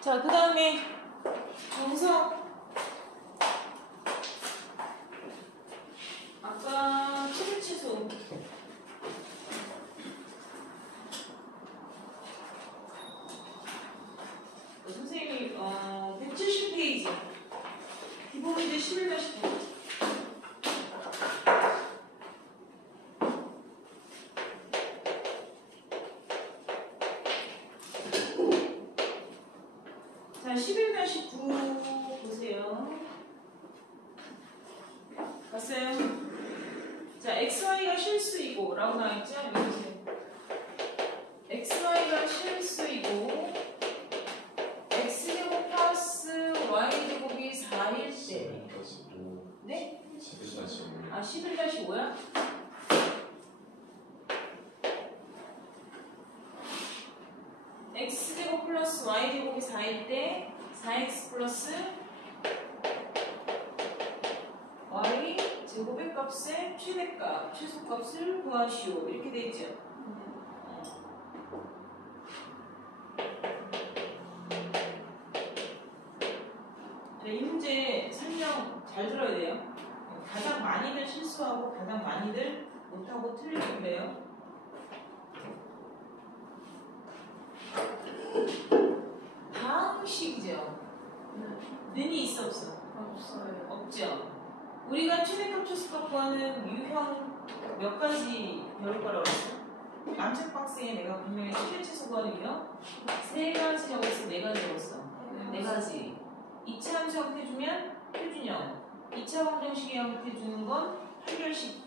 자, 그 다음에 정석. 아까 최대치수. 선생님이 170페이지. 기본 문제 11-9. 자, 11-9 보세요. 봤어요? 자, XY가 실수이고 라고 나와있죠? 여기 보세요. XY가 실수이고 X제곱 플러스 Y제곱이 4일 때. 네? 11-5. 아, 11-5야? X제곱 플러스 Y제곱이 4일 때 4X 플러스 Y 제곱의 값의 최대값, 최소값을 구하시오. 이렇게 돼 있죠. 이 문제 설명 잘 들어야 돼요. 가장 많이들 실수하고 가장 많이들 못하고 틀리는 거예요. 다항식이죠. 는이 있어 없어? 없어요. 없죠. 우리가 최대값 최소값 구하는 유형 몇 가지 배울 거라고 했어? 남책 박스에 내가 분명히 최대치수 구하는 유형 3가지라고 했어? 4가지라고 했어? 4가지. 2차 함수 형태 주면 표준형, 2차 방정식의 형태 주는 건 한결식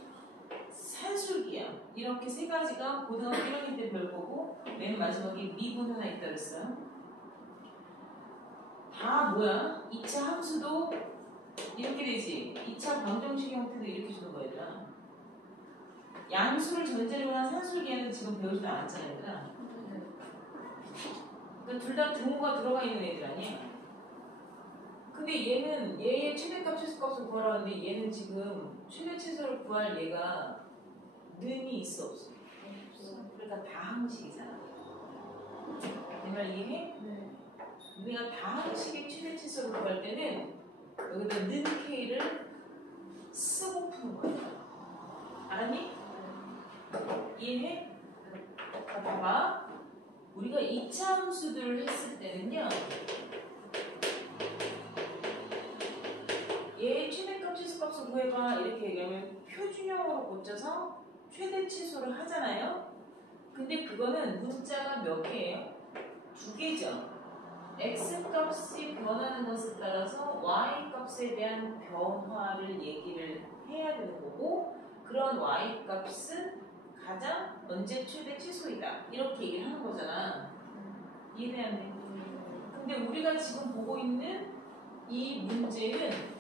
산술기야. 이렇게 3가지가 고등학교 1학년 때 배울 거고 맨 마지막에 미분 하나 있다 그랬어요. 다 뭐야? 2차 함수도 이렇게 되지. 2차 방정식 형태도 이렇게 주는 거야, 얘들아. 양수를 전제로 한 산술기에는 지금 배우지도 않았잖아, 얘들아. 그러니까 둘 다 등호가 들어가 있는 애들 아니야? 근데 얘는 얘의 최대값, 최소값을 구하라는데 얘는 지금 최대 최소를 구할 얘가 는이 있어 없어? 그러니까 다항식이잖아. 내 말 이해해? 네. 우리가 다항식의 최대 최소를 구할 때는 여기다 는 K를 쓰고 푸는 거야. 알았니? 이해해? 자, 봐봐. 우리가 2차 함수들을 했을 때는요. 얘의 최대값, 최소값을 구해봐 이렇게 얘기하면 표준형으로 고쳐서 최대치수를 하잖아요. 근데 그거는 문자가 몇 개예요? 2개죠. X값이 변하는 것에 따라서 Y값에 대한 변화를 얘기를 해야 되는 거고 그런 Y값은 가장 언제 최대 최소이다 이렇게 얘기를 하는 거잖아. 이해돼 안 돼? 근데 우리가 지금 보고 있는 이 문제는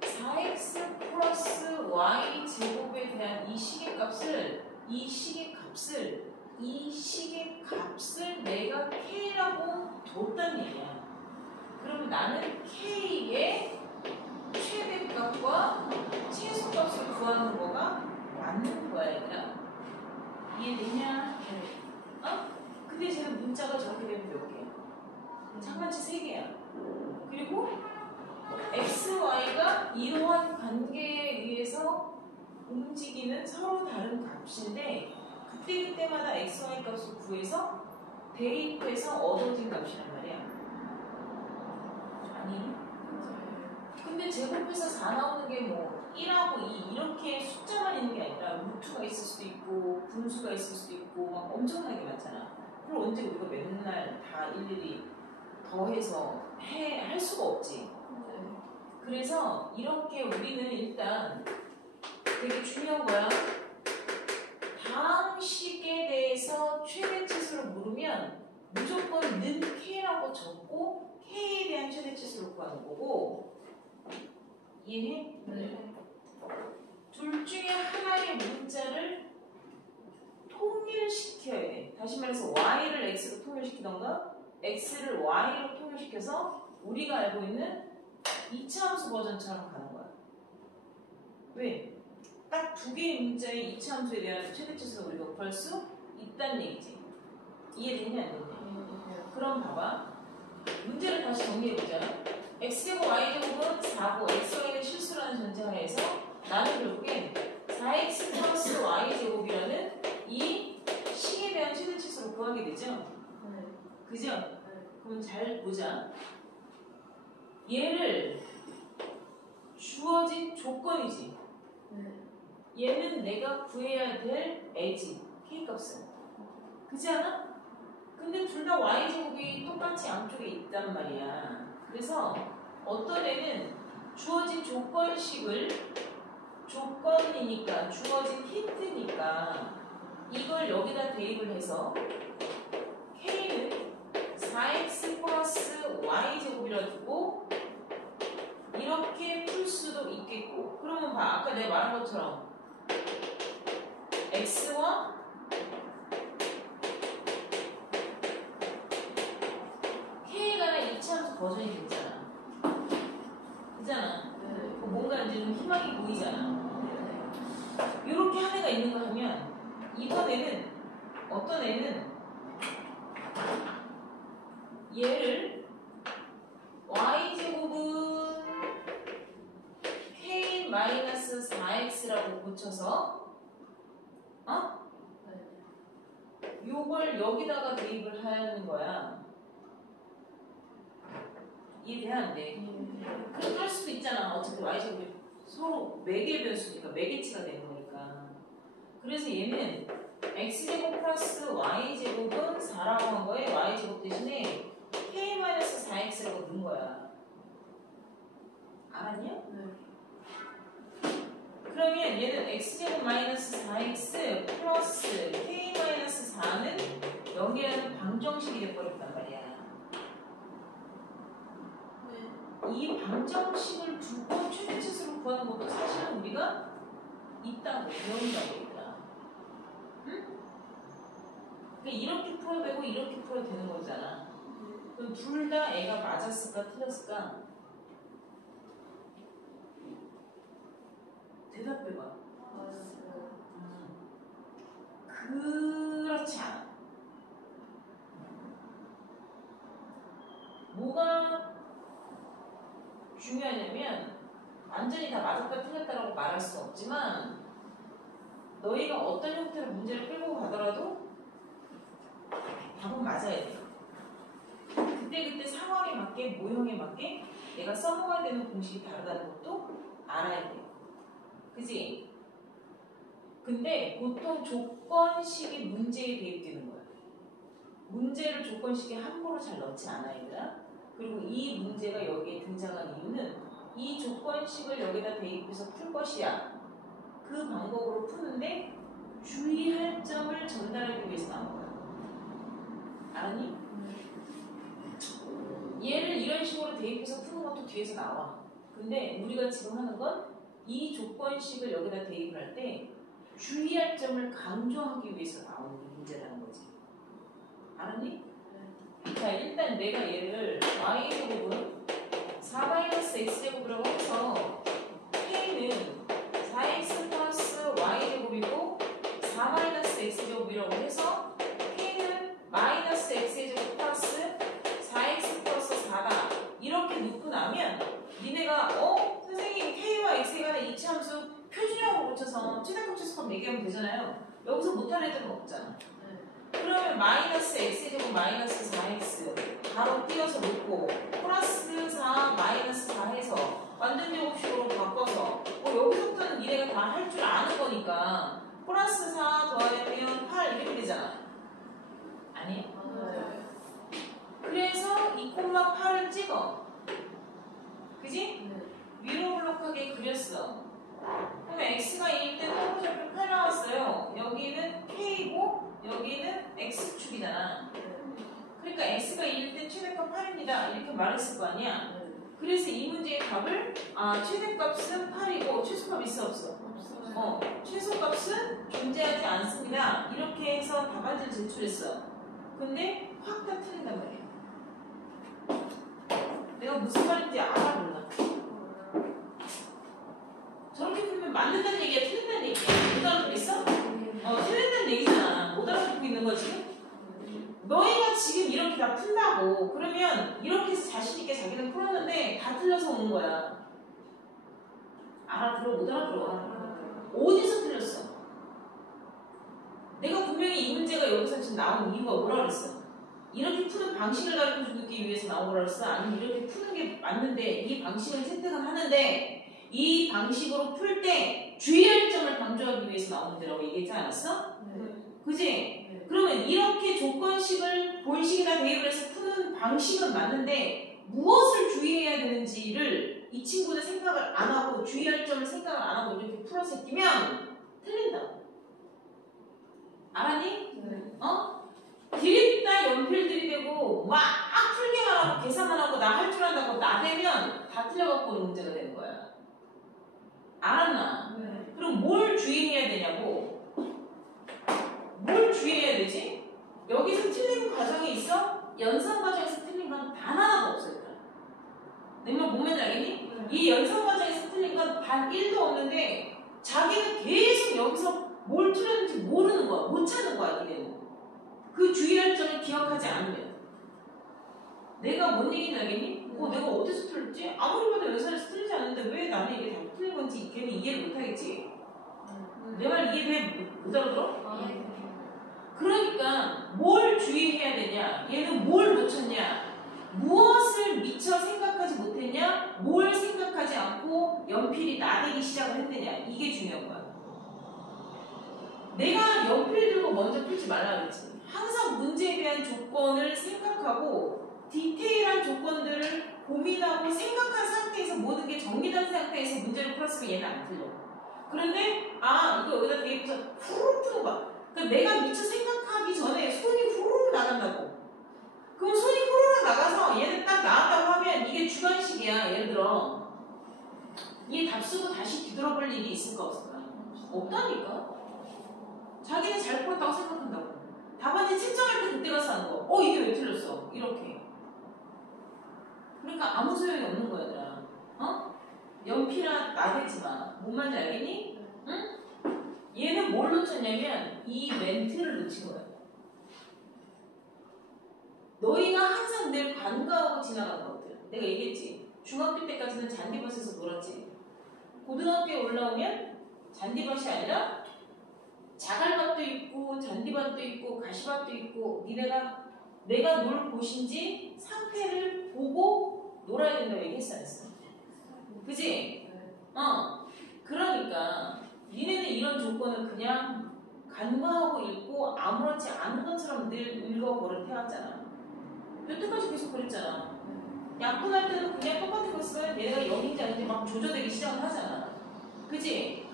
4x 플러스 y 제곱에 대한 이 식의 값을 내가 k라고 뒀단 얘기야. 그럼 나는 k의 최대값과 최소값을 구하는 거가 맞는 거야, 얘들아. 이해되냐? 근데 쟤는 문자가 저렇게 되면 몇 개야? 장난치 3개야. 그리고 x, y가 이러한 관계에 의해서 움직이는 서로 다른 값인데 그때그때마다 x, y 값을 구해서 대입해서 얻어진 값이란 말이야. 아니? 근데 제곱해서 4 나오는 게 뭐 1하고 2 이렇게 숫자만 있는 게 아니라 루트가 있을 수도 있고 분수가 있을 수도 있고 막 엄청나게 많잖아. 그걸 언제 우리가 맨날 다 일일이 더해서 할 수가 없지. 그래서 이렇게 우리는 일단 되게 중요한 거야. 다항식에 대해서 최대치수를 물으면 무조건 는 k라고 적고 k에 대한 최대치수를 구하는 거고 이해해? 네. 둘 중에 하나의 문자를 통일시켜야 돼. 다시 말해서 y를 x로 통일시키던가 x를 y로 통일시켜서 우리가 알고 있는 2차 함수 버전처럼 가는 거야. 왜? 딱 2개의 문자의 2차 함수에 대한 최대치수를 우리가 구할 수 있다는 얘기지. 이해되냐 안 되냐? 그럼 봐봐. 문제를 다시 정리해보자. x제곱 y제곱은 4고 xy는 실수라는 전제하에서 나는 결국엔 4x 플러스 y제곱이라는 이 식에 대한 최대치수를 구하게 되죠? 그죠? 그럼 잘 보자. 얘를 주어진 조건이지. 얘는 내가 구해야 될 애지. k값은. 그지 않아? 근데 둘 다 y제곱이 똑같이 양쪽에 있단 말이야. 그래서 어떤 애는 주어진 조건식을 조건이니까 주어진 힌트니까 이걸 여기다 대입을 해서 k는 4x 플러스 y제곱이라 두고 이렇게 풀 수도 있겠고 그러면 봐. 아까 내가 말한 것처럼 x와 k에 관한 이치함수 버전이 됐잖아. 그잖아. 뭔가 이제 좀 희망이 보이잖아. 이렇게 한 애가 있는가 하면 이번에는 어떤 애는 얘를 y제곱은 k-4x라고 고쳐서 요걸 여기다가 대입을 하는 거야. 이해돼? 안 돼? 그렇게 할 수도 있잖아. 어차피 y제곱이 서로 매개 변수니까 매개치가 되는 거니까. 그래서 얘는 x제곱 플러스 y제곱은 4라고 한 거에 y제곱 대신에 k-4x라고 넣은 거야. 알았냐? 그러면 얘는 x제곱 마이너스 4x 플러스 k-4는 여기에는 방정식이 돼버렸단 말이야. 이 방정식을 두고 최대치수를 구하는 것도 사실은 우리가 있다고 배운다고 얘들아. 응? 그러니까 이렇게 풀어도 되고 이렇게 풀어도 되는 거잖아. 그럼 둘 다 애가 맞았을까 틀렸을까? 대답해봐. 그렇지 않아. 뭐가 중요하냐면 완전히 다 맞았다 틀렸다라고 말할 수 없지만 너희가 어떤 형태로 문제를 끌고 가더라도 답은 맞아야 돼. 그때그때 상황에 맞게 모형에 맞게 내가 써먹어야 되는 공식이 다르다는 것도 알아야 돼. 그지? 근데 보통 조건식이 문제에 대입되는 거야. 문제를 조건식에 함부로 잘 넣지 않아 얘들아. 그리고 이 문제가 여기에 등장한 이유는 이 조건식을 여기다 대입해서 풀 것이야. 그 방법으로 푸는데 주의할 점을 전달하기 위해서 나온 거야. 알았니? 얘를 이런 식으로 대입해서 푸는 것도 뒤에서 나와. 근데 우리가 지금 하는 건 이 조건식을 여기다 대입을 할 때 주의할 점을 강조하기 위해서 나오는 문제라는 거지. 알았니? 자, 일단 내가 얘를 y제곱은 4-x제곱이라고 해서 k는 4x 플러스 y제곱이고 4-x제곱이라고 해서 k는 마이너스 x제곱 플러스 4x 플러스 4다. 이렇게 놓고 나면 니네가 선생님 k와 x에 관한 이치함수 표준형으로 고쳐서 최대값 최소값 얘기하면 되잖아요. 여기서 못할 애들은 없잖아. 그러면 마이너스 x제곱 마이너스 4x 바로 띄어서 놓고 플러스 4 마이너스 4 해서 완전 제곱식으로 바꿔서 여기서부터는 니네가 다 할 줄 아는 거니까 플러스 4 더하면 8 이렇게 되잖아. 아니에요? 그래서 2,8을 찍어. 그지? 위로 블록하게 그렸어. 그러면 x가 1일 때 동그랗게 8 나왔어요. 여기는 k고 여기는 x축이잖아. 그러니까 x가 1일 때 최대값 8입니다. 이렇게 말했을 거 아니야. 그래서 이 문제의 답을 최대값은 8이고 최소값 있어 없어? 최소값은 존재하지 않습니다. 이렇게 해서 답안지를 제출했어. 근데 확 다 틀린단 말이야. 내가 무슨 말인지 알아 몰라? 저렇게 풀면 맞는다는 얘기야 틀린다는 얘기야? 못 알아듣겠어? 틀린다는 얘기잖아. 못 알아듣고 있는 거지? 너희가 지금 이렇게 다 푼다 하라고. 그러면 이렇게 해서 자신있게 자기는 풀었는데 다 틀려서 오는 거야. 알아들어? 못 알아들어? 어디서 틀렸어? 내가 분명히 이 문제가 여기서 지금 나온 이유가 뭐라 그랬어? 이렇게 푸는 방식을 가르쳐주기 위해서 나온 거라 그랬어? 아니면 이렇게 푸는 게 맞는데 이 방식을 채택을 하는데 이 방식으로 풀 때 주의할 점을 강조하기 위해서 나온 문제라고 얘기했지 않았어? 그지? 네. 그러면 이렇게 조건식을 본식이나 대입을 해서 푸는 방식은 맞는데 무엇을 주의해야 되는지를 이 친구는 생각을 안 하고 주의할 점을 생각을 안 하고 이렇게 풀어서 끼면 틀린다. 알았니? 네. 들이다 연필 들이대고 막 풀기만 하고 계산만 하고 나 할 줄 안다고 나대면 다 틀려갖고 오는 문제가 되는 거야. 알았나? 네. 그럼 뭘 주의해야 되냐고? 뭘 주의해야 되지? 여기서 틀린 과정이 있어? 연산 과정에서 틀린 건 단 하나도 없어 일단. 내 말 뭔 말인지 알겠니? 네. 이 연산 과정에서 틀린 건 단 1도 없는데 자기는 계속 여기서 뭘 틀렸는지 모르는 거야. 못 찾는 거야 니네는. 그 주의할 점을 기억하지 않으면. 내가 뭔 얘기인지 알겠니? 내가 어디서 틀렸지? 아무리 봐도 연산에서 틀리지 않는데 왜 나는 이게 다 틀린 건지 걔는 이해를 못 하겠지. 내 말 이해 못 알아들어? 그러니까 뭘 주의해야 되냐? 얘는 뭘 놓쳤냐? 무엇을 미처 생각하지 못했냐? 뭘 생각하지 않고 연필이 나대기 시작을 했느냐? 이게 중요한 거야. 내가 연필 들고 먼저 풀지 말라 그랬지. 항상 문제에 대한 조건을 생각하고 디테일한 조건들을 고민하고 생각한 상태에서 모든 게 정리된 상태에서 문제를 풀었으면 얘는 안 틀려. 그런데 이거 여기다 대입해서 후루룩 푸는 거야. 그러니까 내가 미처 생각하기 전에 손이 후루룩 나간다고. 그럼 손이 후루룩 나가서 얘는 딱 나왔다고 하면 이게 주관식이야. 예를 들어 얘 답 쓰고 다시 뒤돌아볼 일이 있을까 없을까? 없다니까. 자기는 잘 풀었다고 생각한다고. 답안지 채점할 때 그때 가서 하는 거. 이게 왜 틀렸어? 이렇게. 그러니까 아무 소용이 없는 거야, 얘들아. 연필아 나대지 마. 뭔 말인지 알겠니? 응? 얘는 뭘 놓쳤냐면 이 멘트를 놓친 거야. 너희가 항상 늘 관과하고 지나간 것들. 내가 얘기했지. 중학교 때까지는 잔디밭에서 놀았지. 고등학교에 올라오면 잔디밭이 아니라 자갈밭도 있고 잔디밭도 있고 가시밭도 있고 내가 놀 곳인지 상태를 보고 놀아야 된다고 얘기했어 안 했어? 그지? 그러니까 니네는 이런 조건을 그냥 간과하고 읽고 아무렇지 않은 것처럼 늘 읽어버릇해왔잖아. 여태까지 계속 그랬잖아. 약분할 때도 그냥 똑같은 거 쓰면 얘가 0인지 아닌지 막 조져대기 시작을 하잖아. 그지?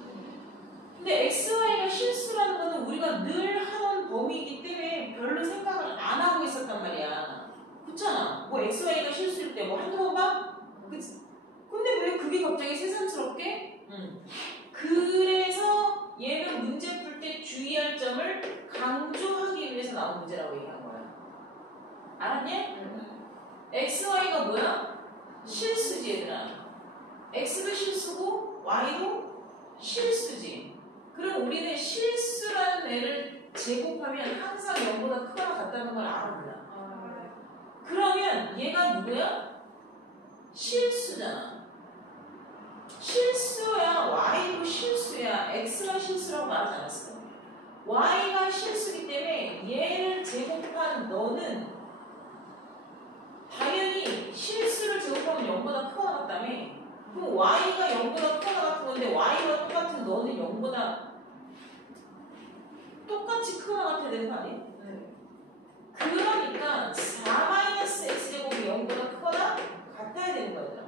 근데 XY가 실수라는 거는 우리가 늘 하던 범위이기 때문에 별로 생각을 안 하고 있었단 말이야. 그렇잖아. 뭐 XY가 실수일 때 뭐 한두 번 봐? 그치? 근데 왜 그게 갑자기 새삼스럽게? 그래서 얘는 문제 풀 때 주의할 점을 강조하기 위해서 나온 문제라고 얘기한 거야. 알았냐? XY가 뭐야? 실수지 얘들아. X도 실수고 Y도 실수지. 그럼 우리는 실수라는 애를 제곱하면 항상 0보다 크거나 같다는 걸 알아 몰라? 그러면 얘가 누구야? 실수잖아. 실수야. Y도 실수야. X가 실수라고 말하지 않았어. Y가 실수이기 때문에 얘를 제곱한 너는 당연히 실수를 제곱하면 0보다 크거나 같다며. 그럼 Y가 0보다 크거나 같은 건데 Y와 똑같은 너는 0보다 똑같이 크거나 같아야 되는 거 아니에요? 네. 그러니까 4-x제곱이 0보다 크거나 같아야 되는 거잖아.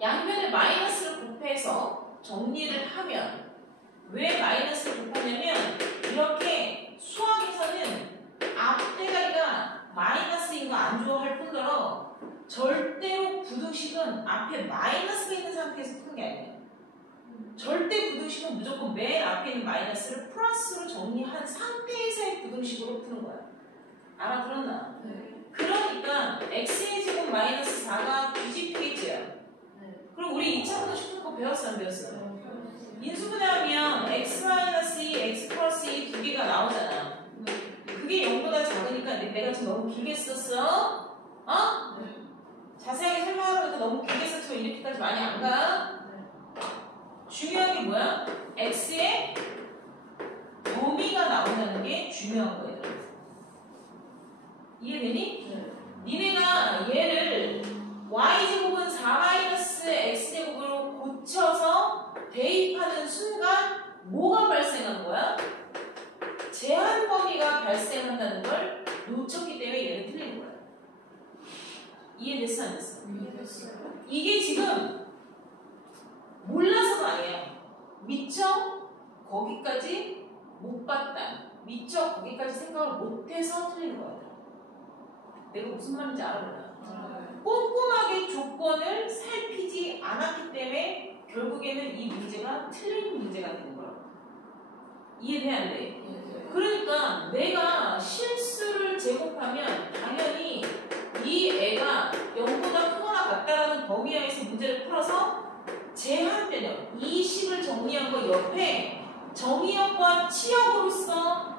양변에 마이너스를 곱해서 정리를 하면 왜 마이너스를 곱하냐면 이렇게 수학에서는 앞대가리가 마이너스인 거 안 좋아할 뿐더러 절대로 부등식은 앞에 마이너스가 있는 상태에서 푸는 게 아니에요. 절대 부등식은 무조건 맨 앞에 있는 마이너스를 플러스로 정리한 상태에서의 부등식으로 푸는 거야. 알아들었나? 네. 그러니까 x의 제곱 마이너스 4가 뒤집히겠지요. 네. 그럼 우리 2차 부등식 거 배웠어 안 배웠어? 인수분해하면 x 마이너스 2, x 플러스 2 두 개가 나오잖아. 그게 그게 0보다 작으니까 내가 지금 너무 길게 썼어? 어? 자세하게 설명하려니까 너무 길게 썼지만 이렇게까지 많이 안 가? 중요한 게 뭐야? x의 범위가 나온다는 게 중요한 거야. 이해되니? 니네가 얘를 y제곱은 4-x제곱으로 고쳐서 대입하는 순간 뭐가 발생한 거야? 제한 범위가 발생한다는 걸 놓쳤기 때문에 얘는 틀린 거야. 이해됐어 안 됐어? 이게 지금 몰라서가 아니야. 미처 거기까지 못 봤다. 미처 거기까지 생각을 못해서 틀린 거야. 내가 무슨 말인지 알아보라. 꼼꼼하게 조건을 살피지 않았기 때문에 결국에는 이 문제가 틀린 문제가 되는 거야. 이해돼야 안 돼? 그러니까 내가 실수를 제곱하면 당연히 이 애가 0보다 크거나 같다라는 범위 하에서 문제를 풀어서 제한 변형, 이 식을 정리한 거 옆에 정의역과 치역으로서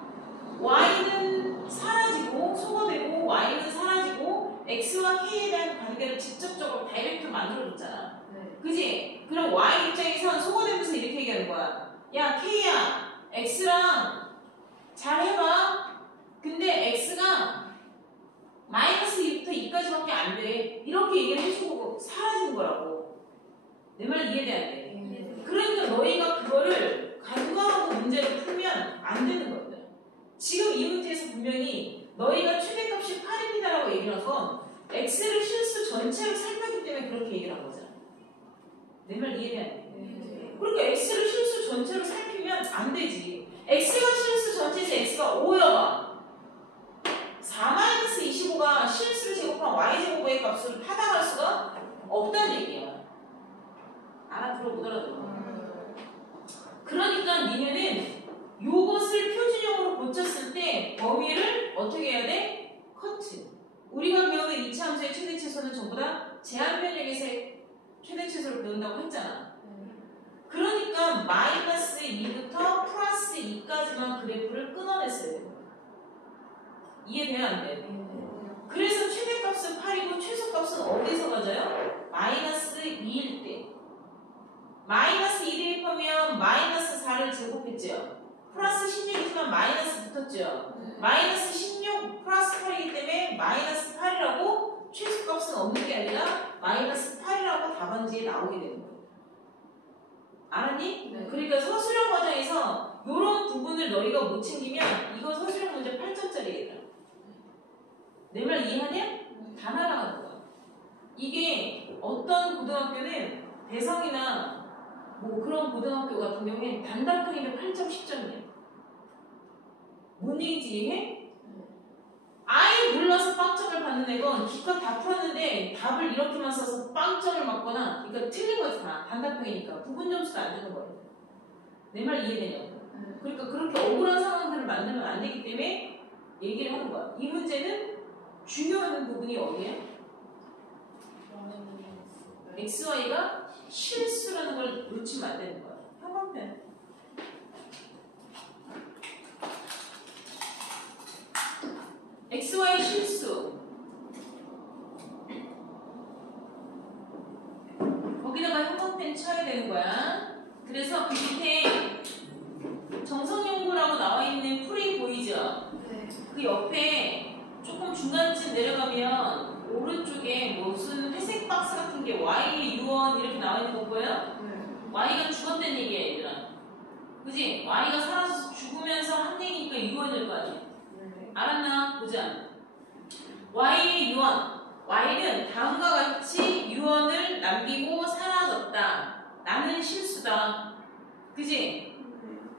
y는 사라지고 소거되고 y는 사라지고 x와 k에 대한 관계를 직접적으로 다이렉트 만들어줬잖아. 그지? 그럼 y 입장에선 소거되면서 이렇게 얘기하는 거야. 야 k야 x랑 잘 해봐. 근데 x가 마이너스 2부터 2까지밖에 안 돼. 이렇게 얘기를 해주고 사라지는 거라고. 내 말 이해돼 안 돼? 그러니까 너희가 그거를 간과하고 문제를 풀면 안 되는 거거든. 지금 이 문제에서 분명히 너희가 최대값이 8입니다라고 얘기를 한 건 x를 실수 전체로 살펴기 때문에 그렇게 얘기를 한 거잖아. 내 말 이해돼 안 돼? 그러니까 x를 실수 전체로 살피면 안 되지. x가 실수 전체에서 x가 5여봐. 4-25가 실수를 제곱한 y제곱의 값을 타당할 수가 없다는 얘기야. 알아들어 못 알아들어? 그러니까 니네는 요것을 표준형으로 고쳤을 때 범위를 어떻게 해야 돼? 커트. 우리가 배우는 이차 함수의 최대치수는 전부 다 제한 변형에서 최대치수를 배운다고 했잖아. 그러니까 마이너스 2부터 플러스 2까지만 그래프를 끊어냈어야 돼. 이해돼야 안 돼? 그래서 최대값은 8이고 최소값은 어디서 가져요? 마이너스 2일 때. 마이너스 2 대입하면 마이너스 4를 제곱했죠. 플러스 16이지만 마이너스 붙었죠. 마이너스 16 플러스 8이기 때문에 마이너스 8이라고 최소값은 없는 게 아니라 마이너스 8이라고 답안지에 나오게 되는 거예요. 알았니? 그러니까 서술형 과정에서 이런 부분을 너희가 못 챙기면 이거 서술형 문제 8점짜리겠다. 내 말 이해하냐? 다 날아가는 거야. 이게 어떤 고등학교는 대성이나 뭐 그런 고등학교 같은 경우에 단답형이면 8점, 10점이야. 뭔 얘기인지 이해해? 아예 몰라서 빵점을 받는 애건 기껏 다 풀었는데 답을 이렇게만 써서 빵점을 맞거나 그러니까 틀린 거지 다. 단답형이니까 부분 점수도 안 주는 거야. 내 말 이해되냐고. 그러니까 그렇게 억울한 상황들을 만들면 안 되기 때문에 얘기를 하는 거야. 이 문제는 중요한 부분이 어디에? XY가 실수라는 걸 놓치면 안 되는 거야. 형광펜. XY 실수. 거기다가 형광펜 쳐야 되는 거야. 그래서 그 밑에 정성연구라고 나와 있는 풀이 보이죠? 그 옆에 조금 중간쯤 내려가면 오른쪽에 무슨 회색 박스 같은 게 Y의 유언 이렇게 나와 있는 거 보여요? Y가 죽었다는 얘기야 얘들아. 그지? Y가 살아서 죽으면서 한 얘기니까 유언일 거 아니야. 알았나? 보자. Y의 유언. Y는 다음과 같이 유언을 남기고 사라졌다. 나는 실수다. 그지?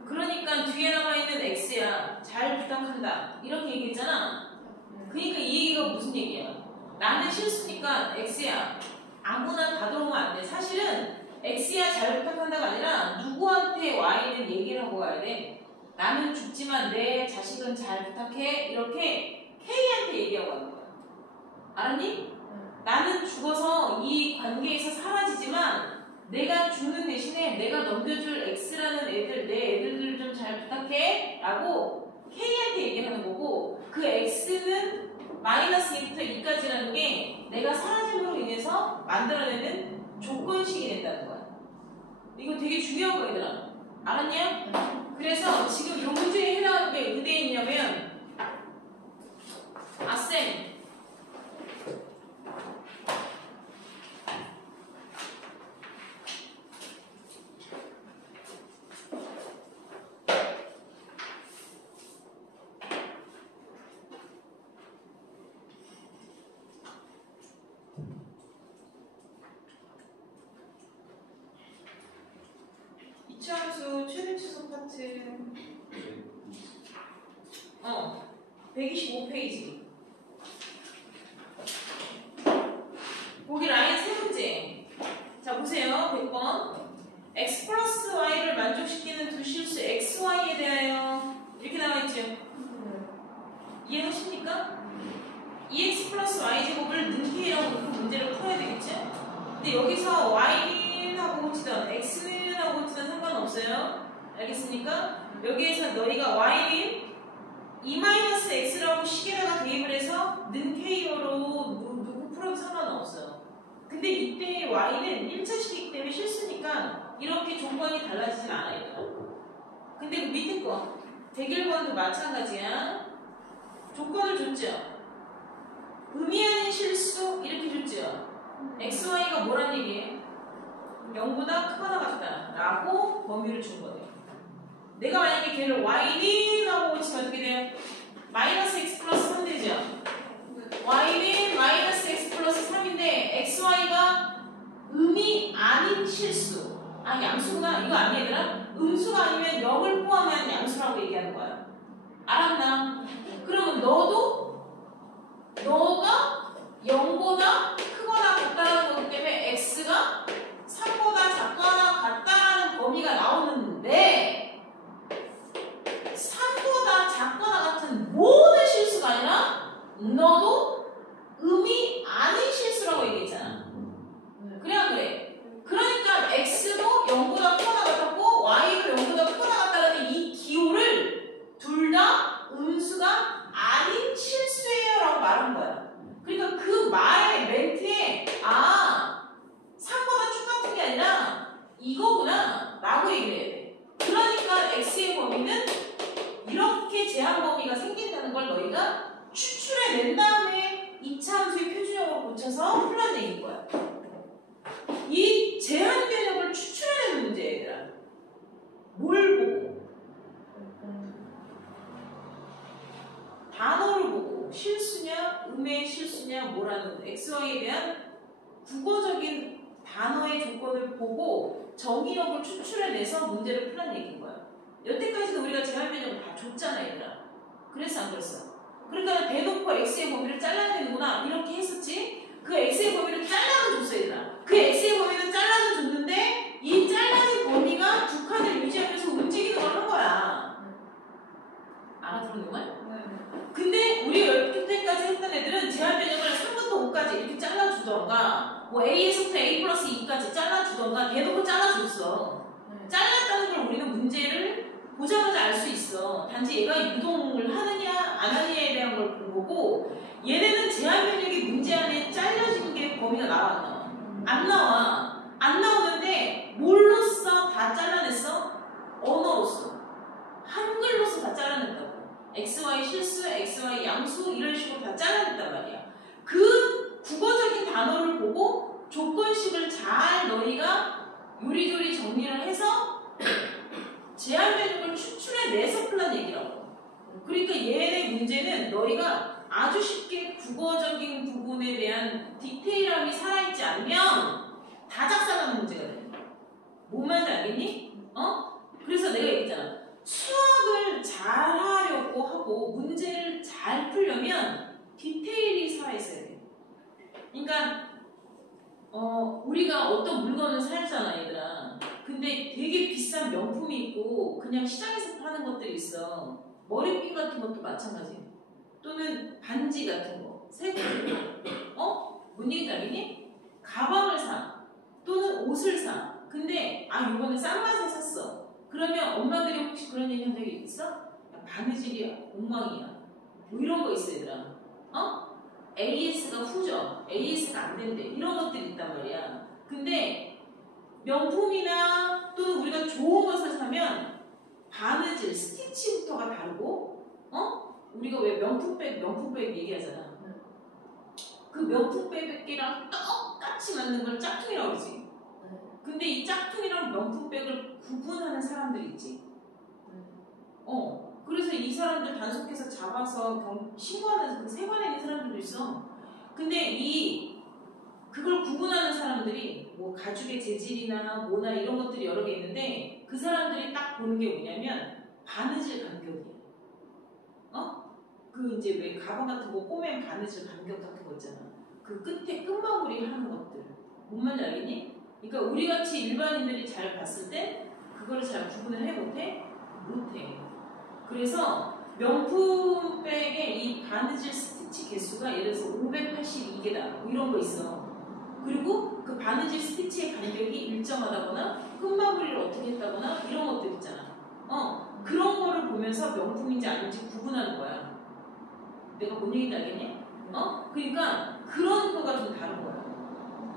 그러니까 뒤에 나와 있는 X야. 잘 부탁한다. 이렇게 얘기했잖아. 그러니까 이 얘기가 무슨 얘기야? 나는 실수니까 X야. 아무나 다 들어오면 안 돼. 사실은 X야 잘 부탁한다가 아니라 누구한테 Y는 얘기를 하고 가야 돼. 나는 죽지만 내 자식은 잘 부탁해. 이렇게 K한테 얘기하고 가는 거야. 알았니? 나는 죽어서 이 관계에서 사라지지만 내가 죽는 대신에 내가 넘겨줄 X라는 애들, 내 애들을 좀 잘 부탁해 라고 K한테 얘기하는 거고 그 x는 마이너스 2부터 2까지라는 게 내가 사라짐으로 인해서 만들어내는 조건식이 된다는 거야. 이거 되게 중요한 거 얘들아. 알았냐? 그래서 지금 이 문제에 해당하는 게 어디에 있냐면 아쌤 이차함수 최대 치수 파트 125페이지 보기 라인 세 문제. 자 보세요. 100번 x 플러스 y를 만족시키는 두 실수 xy에 대하여 이렇게 나와있죠. 이해하십니까? 2x 플러스 y제곱을 능키라고 놓고 문제를 풀어야 되겠죠. 근데 여기서 y는 하고 고치던 x는 하고 고치던 상관없어요. 알겠습니까? 여기에서 너희가 y는 2-x라고 식에다가 대입을 해서 는 k로 누구 풀어도 상관없어요. 근데 이때 y는 1차식이기 때문에 실수니까 이렇게 조건이 달라지진 않아요. 근데 그 밑에 거 101번도 마찬가지야. 조건을 줬죠. 의미하는 실수 이렇게 줬죠. x, y가 뭐란 얘기예요? 0보다 크거나 같다 라고 범위를 준 거예요. 내가 만약에 걔를 y는 하고 고치면 어떻게 돼요? 마이너스 x 플러스 3 되죠? y는 마이너스 x 플러스 3인데 x, y가 음이 아닌 실수. 아 양수구나. 이거 아니 얘들아? 음수가 아니면 0을 포함한 양수라고 얘기하는 거야. 알았나? 그러면 너가 0보다 크거나 같다는 거기 때문에 x가 3보다 작거나 같다는 범위가 나오는데 3보다 작거나 같은 모든 실수가 아니라 너도 음이 아닌 실수라고 얘기했잖아. 그래 안 그래? 그러니까 x도 0보다 크거나 같았고 y도 0보다 크거나 같다는 이 기호를 둘 다 음수가 아닌 실수예요 라고 말한 거야. 그러니까 그 말의 멘트에 3보다 똑같은 게 아니라 이거구나 라고 얘기해야 돼. 그러니까 x의 범위는 이렇게 제한 범위가 생긴다는 걸 너희가 추출해낸 다음에 2차 함수의 표준형으로 고쳐서 풀어내는 거야. 이 제한 변형을 추출해내는 문제야 얘들아. 뭘 보고? 단어를 보고 실수냐 음의 실수냐 뭐라는 xy에 대한 국어적인 단어의 조건을 보고 정의역을 추출해내서 문제를 풀란 얘기인 거야. 여태까지도 우리가 제한 변형을 다 줬잖아 얘들아. 그랬어 안 그랬어? 그러니까 대놓고 x의 범위를 잘라야 되는구나 이렇게 했었지. 그 x의 범위를 잘라서 줬어 얘들아. 그 x의 범위를 잘라서 줬는데 이 잘라진 범위가 두 칸을 유지하면서 움직이는 걸 한 거야. 알아들었는 거야? 근데 우리 여태까지 했던 애들은 제한 변형을 3부터 5까지 이렇게 잘라주던가 뭐 A에서부터 A 플러스 2까지 잘라주던가 대놓고 잘라줬어. 잘랐다는 걸 우리는 문제를 보자마자 알 수 있어. 단지 얘가 유동을 하느냐 안 하느냐에 대한 걸 본 거고 얘네는 제한 변형이 문제 안에 잘려진 게 범위가 나와 안 나와? 안 나와. 안 나오는데 뭘로써 다 잘라냈어? 언어로써. 한글로써 다 잘라냈다고. XY 실수, XY 양수 이런 식으로 다 잘라냈단 말이야. 그 국어적인 단어를 보고 조건식을 잘 너희가 요리조리 정리를 해서 제한 변형을 추출해내서 풀란 얘기라고. 그러니까 얘네 문제는 너희가 아주 쉽게 국어적인 부분에 대한 디테일함이 살아있지 않으면 다 작살나는 문제가 돼. 뭔 말인지 알겠니? 그래서 내가 얘기했잖아. 수학을 잘 하려고 하고 문제를 잘 풀려면 디테일이 살아있어야 돼. 그러니까 우리가 어떤 물건을 살잖아 얘들아. 근데 되게 비싼 명품이 있고 그냥 시장에서 파는 것들이 있어. 머리핀 같은 것도 마찬가지야. 또는 반지 같은 거, 새 같은 거. 뭔 얘기인지 알겠니? 가방을 사. 또는 옷을 사. 근데 이번에 싼 맛에 샀어. 그러면 엄마들이 혹시 그런 얘기 한 적이 있어? 바느질이야, 엉망이야. 뭐 이런 거 있어 얘들아. AS가 후져. AS가 안 된대. 이런 것들이 있단 말이야. 근데 명품이나 또는 우리가 좋은 것을 사면 바느질, 스티치부터가 다르고 우리가 왜 명품백 얘기하잖아. 그 명품백이랑 똑같이 맞는 걸 짝퉁이라고 그러지. 근데 이 짝퉁이랑 명품백을 구분하는 사람들이 있지. 그래서 이 사람들 단속해서 잡아서 신고하는 그 세관에 있는 사람들도 있어. 근데 그걸 구분하는 사람들이 뭐 가죽의 재질이나 뭐나 이런 것들이 여러 개 있는데 그 사람들이 딱 보는 게 뭐냐면 바느질 간격이야. 그 이제 왜 가방 같은 거 꼬맨 바느질 간격 같은 거 있잖아. 그 끝에 끝마무리 하는 것들. 뭔 말인지 알겠니? 그러니까 우리 같이 일반인들이 잘 봤을 때 그거를 잘 구분을 해 못해? 못해. 그래서 명품백의 이 바느질 스티치 개수가 예를 들어서 582개다 뭐 이런 거 있어. 그리고 그 바느질 스티치의 간격이 일정하다거나 끝마무리를 어떻게 했다거나 이런 것들 있잖아. 그런 거를 보면서 명품인지 아닌지 구분하는 거야. 내가 뭔 얘기인지 알겠니? 그러니까 그런 거가 좀 다른 거야.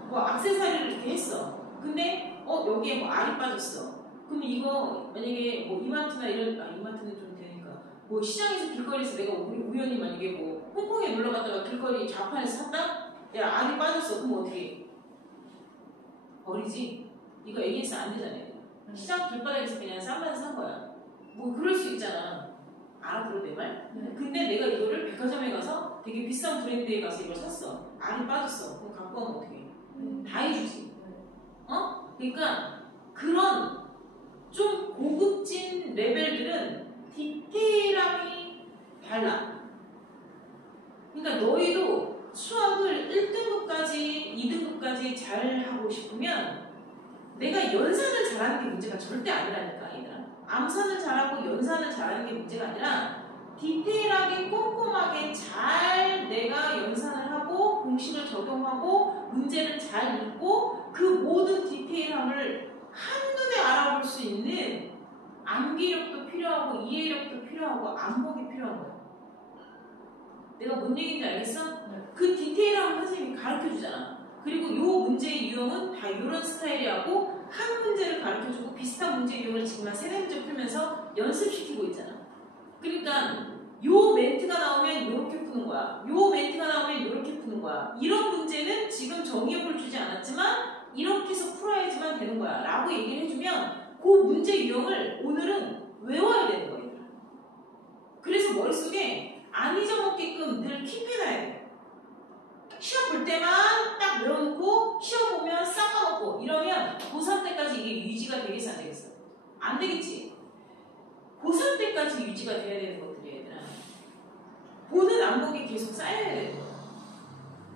뭐 액세서리를 이렇게 했어. 근데 여기에 뭐 알이 빠졌어. 그럼 이거 만약에 뭐 이마트나 이마트는 좀 되니까 뭐 시장에서 길거리에서 내가 우연히 만약에 뭐 홍콩에 놀러 갔다가 길거리 좌판에서 샀다? 야 알이 빠졌어. 그럼 어떻게 해? 버리지? 이거 AS 안 되잖아요. 시장 길바닥에서 그냥 싼 맛에 산 거야. 뭐 그럴 수 있잖아. 알아들어 내 말? 근데 내가 이거를 백화점에 가서 되게 비싼 브랜드에 가서 이걸 샀어. 알이 빠졌어. 그럼 갖고 가면 어떻게 해? 다 해주지. 그러니까 그런 좀 고급진 레벨들은 디테일함이 달라. 그러니까 너희도 수학을 1등급까지 2등급까지 잘 하고 싶으면 내가 연산을 잘하는 게 문제가 절대 아니라니까 얘들아. 암산을 잘하고 연산을 잘하는 게 문제가 아니라 디테일하게 꼼꼼하게 잘 내가 연산을 하고 공식을 적용하고 문제를 잘 읽고 그 모든 디테일함을 한눈에 알아볼 수 있는 암기력도 필요하고 이해력도 필요하고 안목이 필요한 거야. 내가 뭔 얘기인지 알겠어? 그 디테일함을 선생님이 가르쳐주잖아. 그리고 요 문제의 유형은 다 이런 스타일이라고 한 문제를 가르쳐주고 비슷한 문제 유형을 지금 한 3-4문제 풀면서 연습시키고 있잖아. 그러니까 요 멘트가 나오면 요렇게 푸는 거야. 요 멘트가 나오면 요렇게 푸는 거야. 이런 문제는 지금 정의역을 주지 않았지만 이렇게 해서 풀어야지만 되는 거야 라고 얘기를 해주면 그 문제 유형을 오늘은 외워야 되는 거예요. 그래서 머릿속에 안 잊어먹게끔 늘 킵해놔야 돼. 시험 볼 때만 딱 외워놓고 시험 보면 싹 까먹고 이러면 고3 때까지 이게 유지가 되겠어 안 되겠어? 안 되겠지. 고3 때까지 유지가 돼야 되는 것들이야 얘들아. 보는 안목이 계속 쌓여야 되는 거야.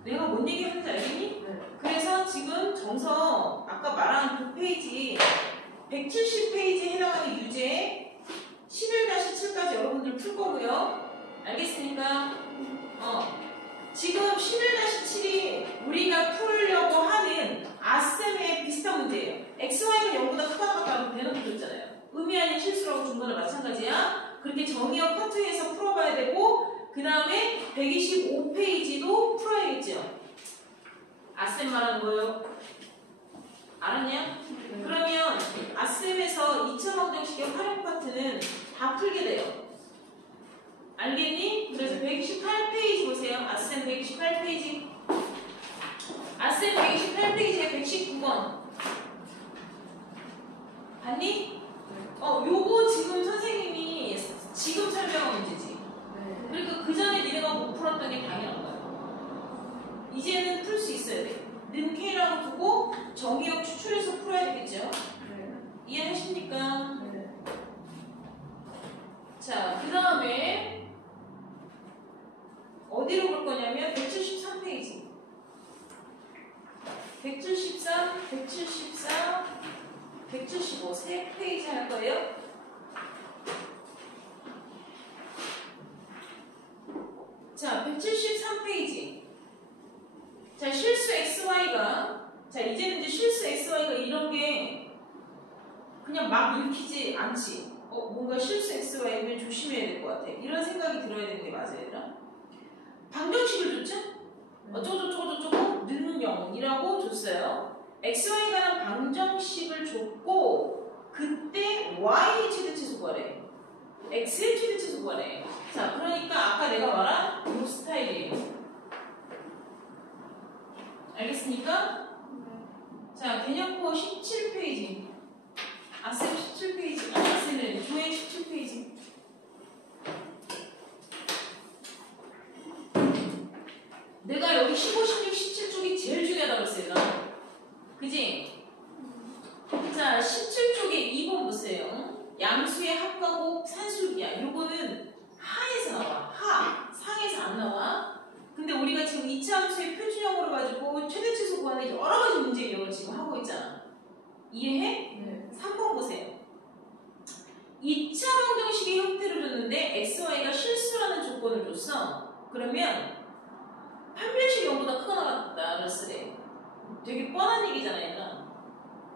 내가 뭔 얘기하는지 알겠니? 그래서 지금 정서 아까 말한 그 페이지 170페이지에 해당하는 유제 11-7까지 여러분들 풀 거고요. 알겠습니까? 지금 11-7이 우리가 풀려고 하는 아셈의 비슷한 문제예요. XY가 0보다 크다 같다 대놓고 줬잖아요. 의미 아닌 실수라고 준 거나 마찬가지야. 그렇게 정의역 파트에서 풀어봐야 되고 그 다음에 125페이지도 풀어야겠죠. 아셈 말하는 거예요. 알았냐? 그러면 아셈에서 2차방정식의 활용 파트는 다 풀게 돼요. 알겠니? 그래서 128페이지 보세요. 아셈 128페이지. 아셈 128페이지에 119번. 봤니? 요거 지금 선생님이 지금 설명한 문제지. 그러니까 그 전에 니네가 못 풀었던 게 당연한 거야. 이제는 풀 수 있어야 돼. 는 K라고 두고 정의역 추출해서 풀어야 되겠죠? 이해하십니까? 자, 그 다음에 어디로 볼 거냐면 173페이지. 173, 174, 175 세 페이지 할 거예요. 자, 173페이지. 자, 실수 XY가 자, 이제는 이제 실수 XY가 이런 게 그냥 막 읽히지 않지. 뭔가 실수 x가 있으면 조심해야 될 것 같아. 이런 생각이 들어야 되는 게 맞아요, 얘들아. 방정식을 줬죠? 어쩌고저쩌고 는 0이라고 줬어요. xy에 관한 방정식을 줬고 그때 y의 최대치수 구하래. x의 최대치수 구하래. 자, 그러니까 아까 내가 말한 이 스타일이에요. 알겠습니까? 자, 개념코 17페이지. 아쌤 17페이지. 아쌤은 조행 17페이지. 내가 여기 15, 16, 17쪽이 제일 중요하다고 했어요. 그지? 자, 17쪽에 2번 보세요. 양수의 합과 곱 산술기야. 요거는 하에서 나와. 하. 상에서 안 나와. 근데 우리가 지금 2차 함수의 표준형으로 가지고 최대치수 구하는 여러 가지 문제 이력을 지금 하고 있잖아. 이해해? 네. 3번 보세요. 2차 방정식의 형태를 줬는데 xy가 실수라는 조건을 줬어. 그러면 판별식이 0보다 크거나 같다 그랬으래. 되게 뻔한 얘기잖아, 얘들아.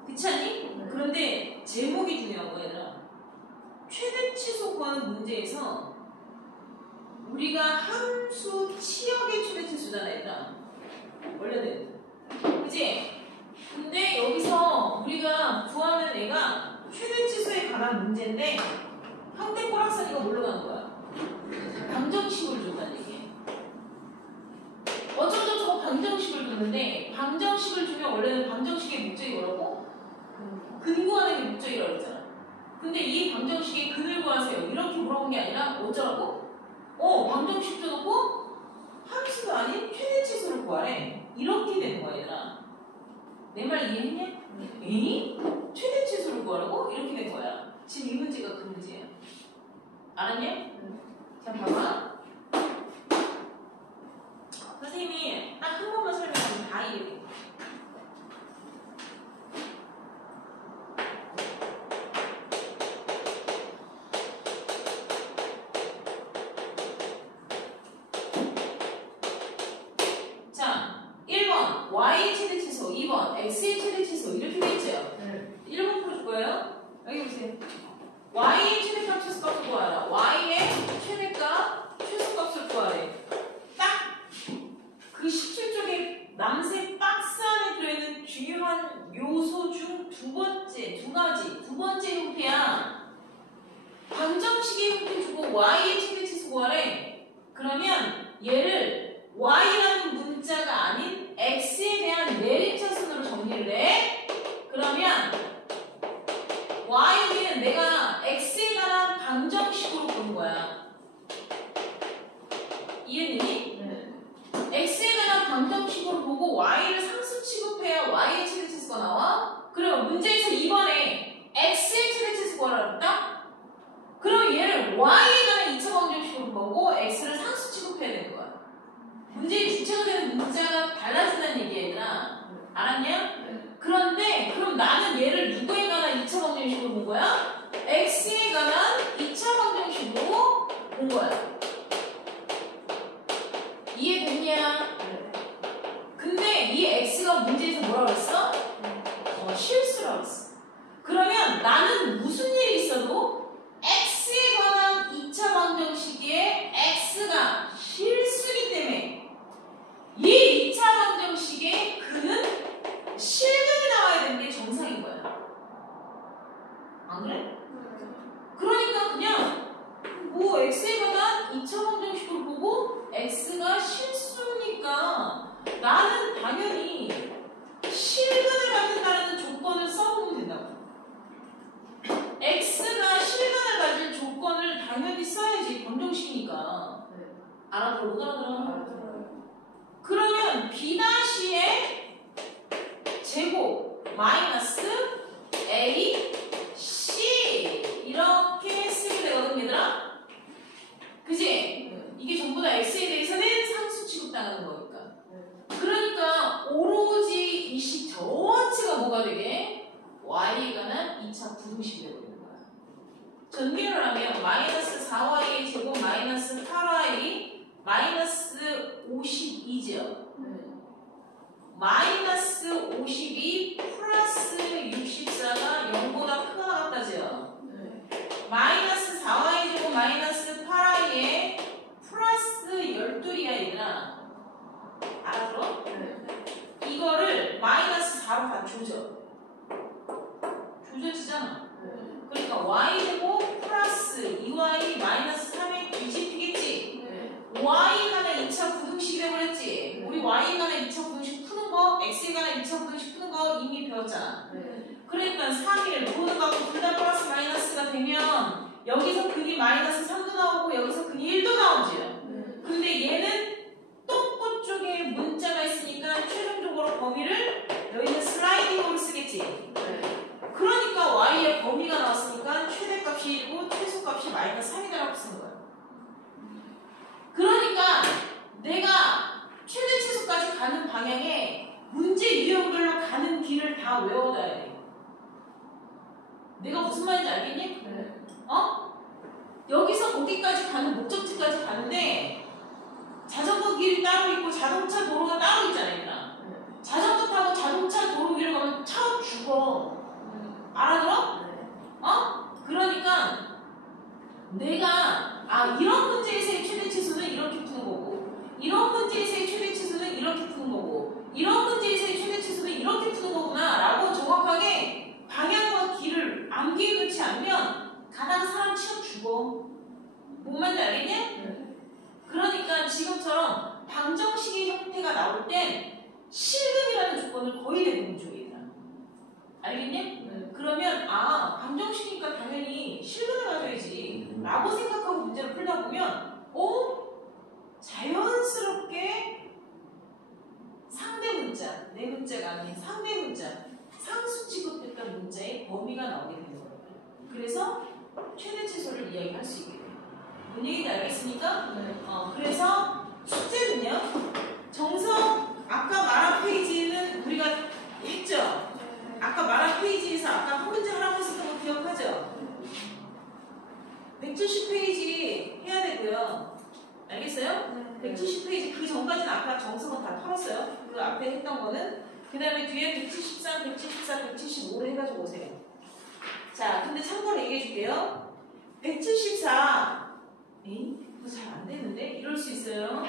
그치 않니? 네. 그런데 제목이 중요한 거야, 얘들아. 최대치수 구하는 문제에서 우리가 함수 치역의 최대치수잖아, 얘들아. 원래는. 그치? 근데 여기서 우리가 구하는 애가 최대치수에 관한 문제인데 형태 꼬락서니가 뭘로 가는 거야? 방정식을 준다는 얘기야. 어쩌고저쩌고 방정식을 줬는데 방정식을 주면 원래는 방정식의 목적이 뭐라고? 근구하는 게 목적이라고 했잖아. 근데 이 방정식의 근을 구하세요. 이렇게 물어본 게 아니라 어쩌라고? 방정식 줘놓고 함수가 아닌 최대치수를 구하래. 이렇게 되는 거야, 얘들아. 내 말 이해했냐? 에이? 최대치수를 구하라고? 이렇게 된 거야. 지금 이 문제가 그 문제야. 알았냐? 자, 봐봐. 선생님이 딱 한 번만 설명하면 다 이해돼. 자, 1번 y의 최대치수, 2번 x의 최대치수 이렇게 되겠죠? 1번 풀어줄 거예요. 여기 보세요. y의 최대값, 최소값을 구하라. y의 최대값, 최소값을 구하래. 딱 그 17쪽에 남색 박스 안에 들어있는 중요한 요소 중 두 번째 형태야. 방정식의 형태 주고 y의 최대치수 구하래. 그러면 얘를 y라는 문자가 아닌 x에 대한 내림차순으로 정리를 해. 그러면 y는 내가 x에 관한 방정식으로 보는 거야. 이해되니? 네. x에 관한 방정식으로 보고 y를 상수 취급해야 y의 최대치수가 나와? 그럼 문제에서 2번에 x의 최대치수 구하라 그랬다? 그럼 얘를 y에 관한 2차 방정식으로 보고 x를 상수 취급해야 되는 거야. 문제의 주체가 되는 문자가 달라진다는 얘기야, 얘들아. 알았냐? 그런데 그럼 나는 얘를 누구에 관한 2차 방정식으로 본 거야? x에 관한 2차 방정식으로 본 거야. 이해됐냐? 근데 이 x가 문제에서 뭐라고 했어? 실수라고 했어. 그러면 나는 무슨 일이 있어도 x에 관한 2차 방정식에 x가 실수이기 때문에 이 2차 방정식의 그는 실근이 나와야 되는 게 정상인 거야. 안 그래? 그러니까 그냥 뭐 x에 관한 2차 방정식을 보고 x가 실수니까 나는 당연히 실근을 갖는다는 조건을 써보면 된다고. x가 실근을 가질 조건을 당연히 써야지. 방정식이니까. 알아들어? 못 알아들어? 그러면 b-의 제곱 마이너스 a c 이렇게 쓰게 되거든, 얘들아. 그지? 이게 전부 다 x에 대해서는 상수 취급당하는 거니까. 그러니까 오로지 이 식 전체가 뭐가 되게 y에 관한 2차 부등식이 되버리는 거야. 전개를 하면 마이너스 4y 제곱 마이너스 8y 마이너스 52죠. 마이너스 52 플러스 64가 0보다 크거나 같다죠. 마이너스 4y제곱 마이너스 8i에 플러스 12이야 얘들아. 알아들어? 이거를 마이너스 4로 다 조져. 조져지잖아. 그러니까 y제곱 플러스 2y 마이너스 3에 뒤집히겠지. y에 관한 2차 부등식이 되어버렸지. 우리 y에 관한 2차 부등식 푸는 거, x에 관한 2차 부등식 푸는 거 이미 배웠잖아. 그러니까 3일 모든 거 둘 다 플러스 마이너스가 되면 여기서 근이 마이너스 3도 나오고 여기서 근이 1도 나오지. 근데 얘는 똥꼬 쪽에 문자가 있으니까 최종적으로 범위를 여기는 슬라이딩으로 쓰겠지. 그러니까 y의 범위가 나왔으니까 최대값이 1이고 최소값이 마이너스 3이라고 쓰는 거야. 그러니까 내가 최대 최소까지 가는 방향에 문제 유형별로 가는 길을 다 외워둬야 돼. 내가 무슨 말인지 알겠니? 여기서 거기까지 가는 목적지까지 가는데 자전거 길이 따로 있고 자동차 도로가 따로 있잖아. 자전거 타고 자동차 도로 위로 가면 차 죽어. 알아들어? 그러니까 내가 이런 문제에서의 최대 치수는 이렇게 푸는 거고 이런 문제에서의 최대 치수는 이렇게 푸는 거고 이런 문제에서의 최대 치수는 이렇게 푸는 거구나 라고 정확하게 방향과 길을 암기해 놓지 않으면 가다가 사람 치워 죽어. 뭔 말인지 알겠냐? 그러니까 지금처럼 방정식의 형태가 나올 땐 실근이라는 조건을 거의 대부분 줘야 돼. 알겠니? 그러면 방정식이니까 당연히 실근을 가져야지 라고 생각하고 문제를 풀다 보면 자연스럽게 상대 문자, 내 문자가 아닌 상대 문자, 상수 취급했던 문자의 범위가 나오게 되는 거예요. 그래서 최대 최소를 이야기할 수 있게 돼요. 뭔 얘기인지 알겠습니까? 그래서 숙제는요. 정석 아까 말한 페이지는 우리가 했죠? 아까 말한 페이지에서 아까 한 문제 하라고 했었던 거 기억하죠? 170페이지 해야 되고요. 알겠어요? 170페이지 그 전까지는 아까 정석은 다 털었어요. 그 앞에 했던 거는. 그 다음에 뒤에 173, 174, 175를 해가지고 오세요. 자, 근데 참고로 얘기해 줄게요. 174 이거 잘 안 되는데? 이럴 수 있어요.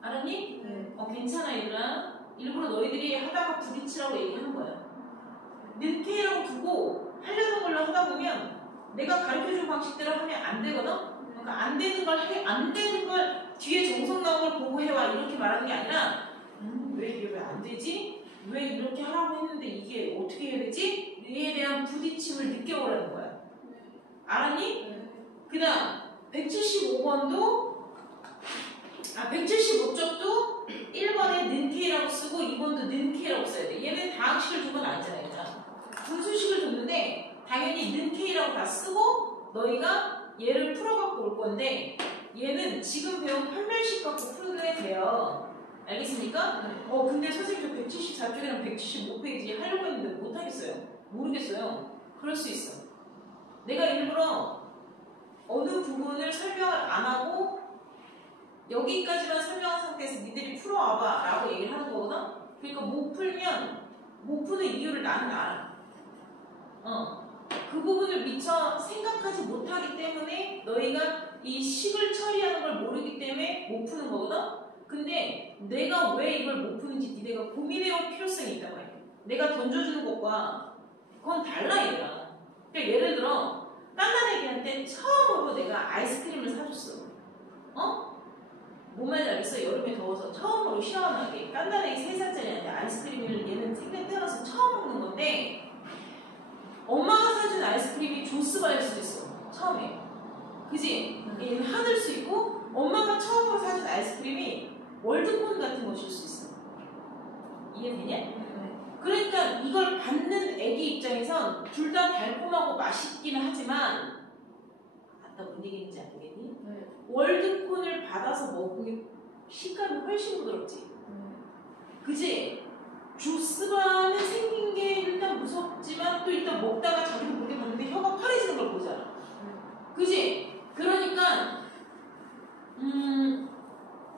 알았니? 괜찮아 얘들아. 일부러 너희들이 하다가 부딪히라고 얘기하는 거야. 늦게라고 두고 하려는 걸로 하다 보면 내가 가르쳐준 방식대로 하면 안 되거든? 그러니까 안 되는 걸 뒤에 정석 나온 걸 보고 해와 이렇게 말하는 게 아니라 왜 이게 왜 안 되지? 왜 이렇게 하라고 했는데 이게 어떻게 해야 되지? 이에 대한 부딪힘을 느껴보라는 거야. 알았니? 그 다음 175번도 175쪽도 1번에 는K라고 쓰고 2번도 는K라고 써야 돼. 얘는 다항식을 준 건 아니잖아요. 분수식을 줬는데 당연히 는K라고 다 쓰고 너희가 얘를 풀어갖고 올 건데 얘는 지금 배운 판별식 갖고 풀어야 돼요. 알겠습니까? 근데 선생님 저 174쪽이랑 175페이지 하려고 했는데 못하겠어요. 모르겠어요. 그럴 수 있어. 내가 일부러 어느 부분을 설명을 안 하고 여기까지만 설명한 상태에서 니들이 풀어와봐 라고 얘기를 하는 거거든? 그러니까 못 풀면 못 푸는 이유를 나는 알아. 그 부분을 미처 생각하지 못하기 때문에 너희가 이 식을 처리하는 걸 모르기 때문에 못 푸는 거거든? 근데 내가 왜 이걸 못 푸는지 니네가 고민해올 필요성이 있다고 해. 내가 던져주는 것과 그건 달라 얘들아. 그러니까 예를 들어 딴딴 애기한테 처음으로 내가 아이스크림을 사줬어. 뭔 말인지 알겠어? 여름에 더워서 처음으로 시원하게 딴딴 애기 3살짜리한테 아이스크림을 얘는 생전 태어나서 처음 먹는 건데 엄마가 사준 아이스크림이 조스바일 수도 있어. 처음에. 그지? 얘는 하늘 수 있고 엄마가 처음으로 사준 아이스크림이 월드콘 같은 것일 수 있어. 이해되냐? 그러니까 이걸 받는 애기 입장에선 둘 다 달콤하고 맛있기는 하지만 뭔 얘기인지 알겠니? 월드콘을 받아서 먹으면 식감이 훨씬 부드럽지. 그지? 주스바는 생긴 게 일단 무섭지만 또 일단 먹다가 자기도 모르게 봤는데 혀가 파래지는 걸 보잖아. 그지? 그러니까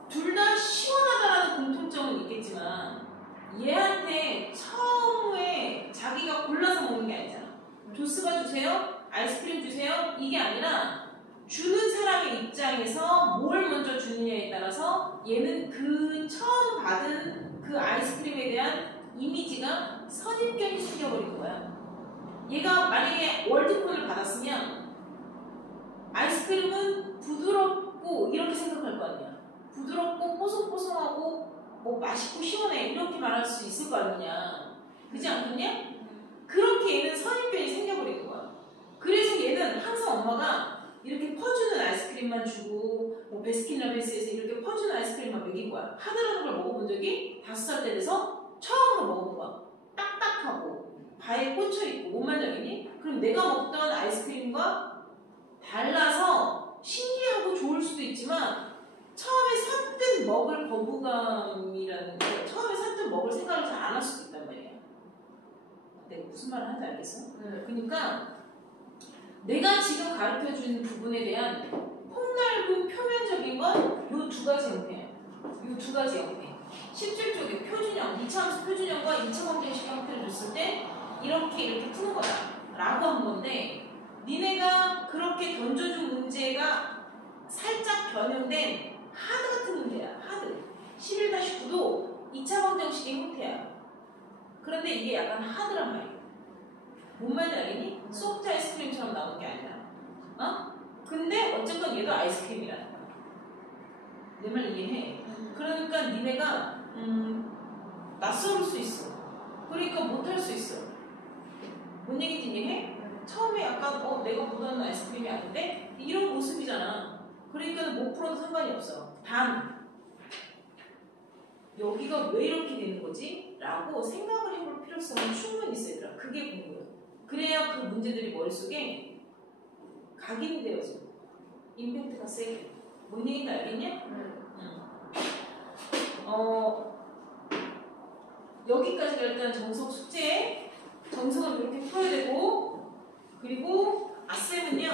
둘 다 시원하다라는 공통점은 있겠지만 얘한테 처음에 자기가 골라서 먹는 게 아니잖아. 주스바 주세요? 아이스크림 주세요. 이게 아니라 주는 사람의 입장에서 뭘 먼저 주느냐에 따라서 얘는 그 처음 받은 그 아이스크림에 대한 이미지가 선입견이 생겨버린 거야. 얘가 만약에 월드콘을 받았으면 아이스크림은 부드럽고 이렇게 생각할 거 아니야. 부드럽고 뽀송뽀송하고 뭐 맛있고 시원해 이렇게 말할 수 있을 거 아니냐. 그렇지 않겠냐? 그렇게 얘는 선입견이 생겨버린 거야. 그래서 얘는 항상 엄마가 이렇게 퍼주는 아이스크림만 주고 뭐 베스킨라빈스에서 이렇게 퍼주는 아이스크림만 먹인 거야. 하드라는 걸 먹어본 적이 5살 때 돼서 처음으로 먹어본 거야. 딱딱하고 바에 꽂혀있고 뭔 말이니? 그럼 내가 먹던 아이스크림과 달라서 신기하고 좋을 수도 있지만 처음에 선뜻 먹을 거부감이라는 게 처음에 선뜻 먹을 생각을 잘 안 할 수도 있단 말이야. 내가 무슨 말을 하는지 알겠어? 그러니까 내가 지금 가르쳐준 부분에 대한 폭넓은 표면적인 건 이 두 가지 형태야. 이 두 가지 형태. 17쪽에 표준형, 2차 함수 표준형과 2차 방정식 형태를 줬을 때 이렇게 푸는 거다 라고 한 건데 니네가 그렇게 던져준 문제가 살짝 변형된 하드 같은 문제야. 하드. 11-9도 2차 방정식의 형태야. 그런데 이게 약간 하드란 말이야. 뭔 말인지 알겠니? 소프트 아이스크림처럼 나오는 게 아니라. 어? 근데 어쨌건 얘도 아이스크림이라는 거야. 내 말 이해해? 그러니까 니네가 낯설을 수 있어. 그러니까 못할 수 있어. 뭔 얘기인지 이해해? 처음에 약간 내가 보던 아이스크림이 아닌데 이런 모습이잖아. 그러니까 못 풀어도 상관이 없어. 단 여기가 왜 이렇게 되는 거지? 라고 생각을 해볼 필요성은 충분히 있어 얘들아. 그게 궁금해. 그래야 그 문제들이 머릿속에 각인이 되어져. 임팩트가 세게. 뭔 얘기인지 알겠냐? 여기까지가 일단 정석 숙제. 정석은 이렇게 풀어야 되고, 그리고 아셈은요.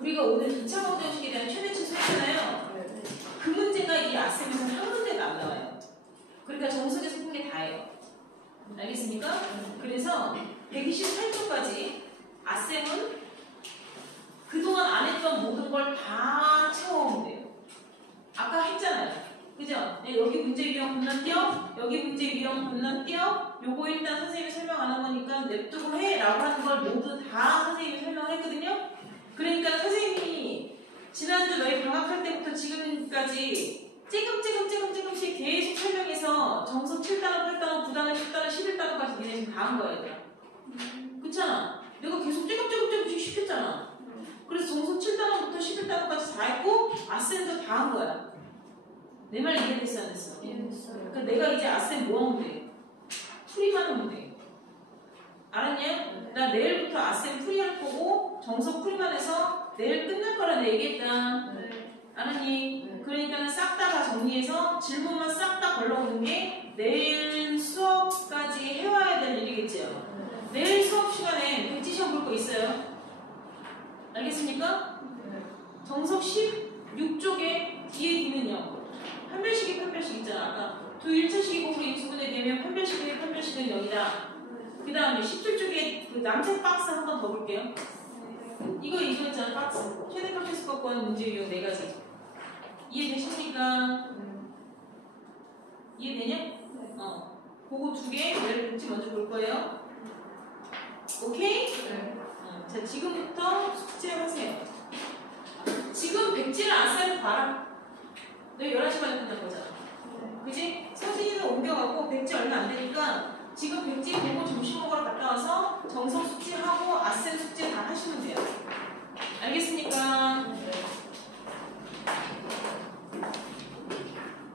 우리가 오늘 2차 방정식에 대한 최대치수 했잖아요. 그 문제가 이 아셈에서는 한 문제도 안 나와요. 그러니까 정석에서 푼 게 다예요. 알겠습니까? 그래서 128초까지 아셈은 그동안 안 했던 모든 걸 다 채워오면 돼요. 아까 했잖아요. 그죠? 네, 여기 문제 유형 건너뛰어, 여기 문제 유형 건너뛰어, 요거 일단 선생님이 설명 안 한 거니까 냅두고 해 라고 하는 걸 모두 다 선생님이 설명했거든요. 그러니까 선생님이 지난주 너희 방학할 때부터 지금까지 조금씩 계속 설명해서 정석 7단원, 8단원, 9단원, 10단원, 11단원까지 니네 지금 다 한 거야 얘들아. 그렇잖아. 내가 계속 조금씩 시켰잖아. 그래서 정석 7단원부터 11단원까지 다 했고 아셈도 다 한 거야. 내 말 이해됐어 안 됐어? 그러니까 내가 이제 아셈 뭐 하면 돼? 풀이만 하면 돼. 알았냐? 나 내일부터 아셈 풀이할 거고 정석 풀이만 해서 내일 끝날 거라 얘기했다. 알았니? 그러니까 싹 다 정리해서 질문만 싹 다 걸러오는 게 내일 수업까지 해와야 될 일이겠죠. 내일 수업 시간에 백지시험 볼 거 있어요. 알겠습니까? 정석 16쪽에 뒤에 있는요. 판별식이 판별식 있잖아. 아까 두 1차식이 곱으로 인수분해 되면 판별식의 판별식은 0이다. 그 다음에 17쪽에 그 남색 박스 한 번 더 볼게요. 이거 있잖아 박스. 최대값 최소값 구하는 문제 유형 4가지. 이해되십니까? 이해되냐? 그거 2개 내일 백지 먼저 볼 거예요. 오케이? 자, 지금부터 숙제하세요. 지금 백지를 안 쌓여도 봐라. 너 11시간에 끝날 거잖아. 그지? 서진이는 옮겨가고 백지 얼마 안 되니까 지금 백지 보고 점심 먹으러 갔다 와서 정석 숙제하고 아셈 숙제 다 하시면 돼요. 알겠습니까?